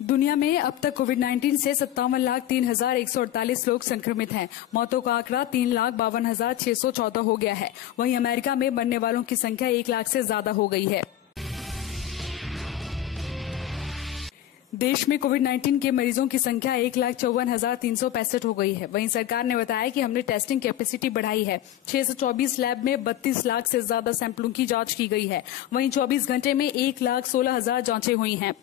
दुनिया में अब तक कोविड-19 से 57,03,148 लोग संक्रमित हैं। मौतों का आंकड़ा 3,52,614 हो गया है। वहीं अमेरिका में मरने वालों की संख्या 1 लाख से ज्यादा हो गई है। देश में कोविड-19 के मरीजों की संख्या 1,54,365 हो गई है। वहीं सरकार ने बताया कि हमने टेस्टिंग कैपेसिटी बढ़ाई है। 624 लैब में 32 लाख से ज्यादा सैंपलों की जांच की गई है। वहीं 24 घंटे में 1,16,000 जांचें हुई हैं।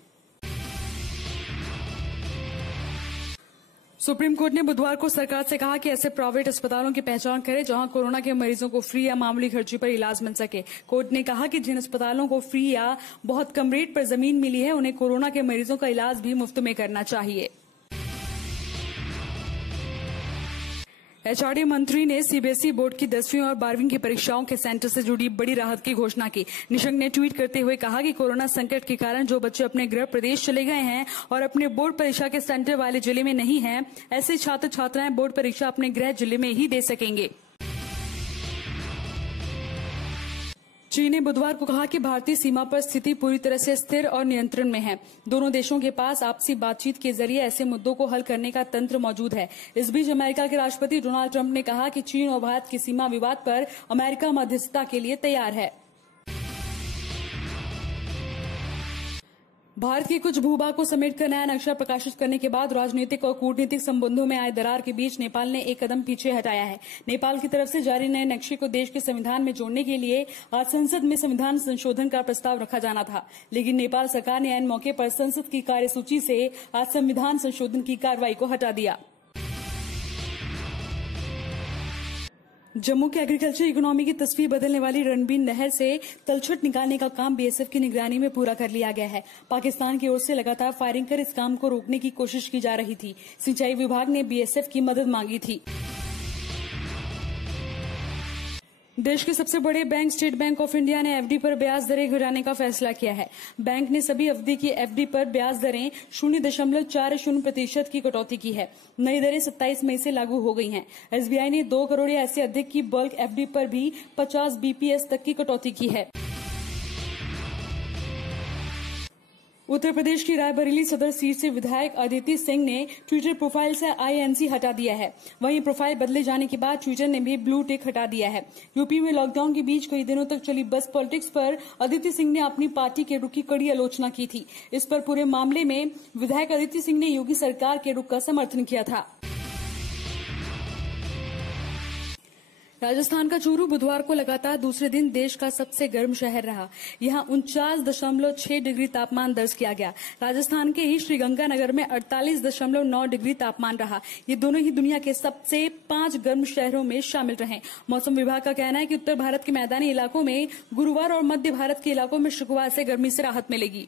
सुप्रीम कोर्ट ने बुधवार को सरकार से कहा कि ऐसे प्राइवेट अस्पतालों की पहचान करे जहां कोरोना के मरीजों को फ्री या मामूली खर्चे पर इलाज मिल सके। कोर्ट ने कहा कि जिन अस्पतालों को फ्री या बहुत कम रेट पर जमीन मिली है उन्हें कोरोना के मरीजों का इलाज भी मुफ्त में करना चाहिए। एचआरडी मंत्री ने सीबीएसई बोर्ड की 10वीं और 12वीं की परीक्षाओं के सेंटर से जुड़ी बड़ी राहत की घोषणा की। निशंक ने ट्वीट करते हुए कहा कि कोरोना संकट के कारण जो बच्चे अपने गृह प्रदेश चले गए हैं और अपने बोर्ड परीक्षा के सेंटर वाले जिले में नहीं हैं, ऐसे छात्र छात्राएं बोर्ड परीक्षा अपने गृह जिले में ही दे सकेंगे। चीन ने बुधवार को कहा कि भारतीय सीमा पर स्थिति पूरी तरह से स्थिर और नियंत्रण में है। दोनों देशों के पास आपसी बातचीत के जरिए ऐसे मुद्दों को हल करने का तंत्र मौजूद है। इस बीच अमेरिका के राष्ट्रपति डोनाल्ड ट्रंप ने कहा कि चीन और भारत की सीमा विवाद पर अमेरिका मध्यस्थता के लिए तैयार है। भारत के कुछ भूभाग को समेटकर नया नक्शा प्रकाशित करने के बाद राजनीतिक और कूटनीतिक संबंधों में आए दरार के बीच नेपाल ने एक कदम पीछे हटाया है। नेपाल की तरफ से जारी नए नक्शे को देश के संविधान में जोड़ने के लिए आज संसद में संविधान संशोधन का प्रस्ताव रखा जाना था, लेकिन नेपाल सरकार ने ऐन मौके पर संसद की कार्यसूची से आज संविधान संशोधन की कार्रवाई को हटा दिया। जम्मू के एग्रीकल्चर इकोनॉमी की तस्वीर बदलने वाली रणबीर नहर से तलछट निकालने का काम बीएसएफ की निगरानी में पूरा कर लिया गया है। पाकिस्तान की ओर से लगातार फायरिंग कर इस काम को रोकने की कोशिश की जा रही थी। सिंचाई विभाग ने बीएसएफ की मदद मांगी थी। देश के सबसे बड़े bank state bank of India ने एफडी पर ब्याज दरें घटाने का फैसला किया है। बैंक ने सभी अवधि की एफडी पर ब्याज दरें 0.40% की कटौती की है। नई दरें 27 मई से लागू हो गई हैं। एसबीआई ने 2 करोड़ या ऐसे अधिक की बल्क एफडी पर भी 50 बीपीएस तक की कटौती की है। उत्तर प्रदेश की रायबरेली सदर सीट से विधायक अदिति सिंह ने ट्विटर प्रोफाइल से आईएनसी हटा दिया है। वहीं प्रोफाइल बदले जाने के बाद ट्विटर ने भी ब्लू टिक हटा दिया है। यूपी में लॉकडाउन के बीच कई दिनों तक चली बस पॉलिटिक्स पर अदिति सिंह ने अपनी पार्टी के रुख की कड़ी आलोचना की थी। इस पर पूरे मामले में विधायक अदिति सिंह ने योगी सरकार के रुख का समर्थन किया था। राजस्थान का चूरू बुधवार को लगातार दूसरे दिन देश का सबसे गर्म शहर रहा। यहां 49.6 डिग्री तापमान दर्ज किया गया। राजस्थान के ही श्रीगंगानगर में 48.9 डिग्री तापमान रहा। ये दोनों ही दुनिया के सबसे 5 गर्म शहरों में शामिल रहे। मौसम विभाग का कहना है कि उत्तर भारत के मैदानी इलाकों में गुरुवार और मध्य भारत के इलाकों में शुक्रवार से गर्मी से राहत मिलेगी।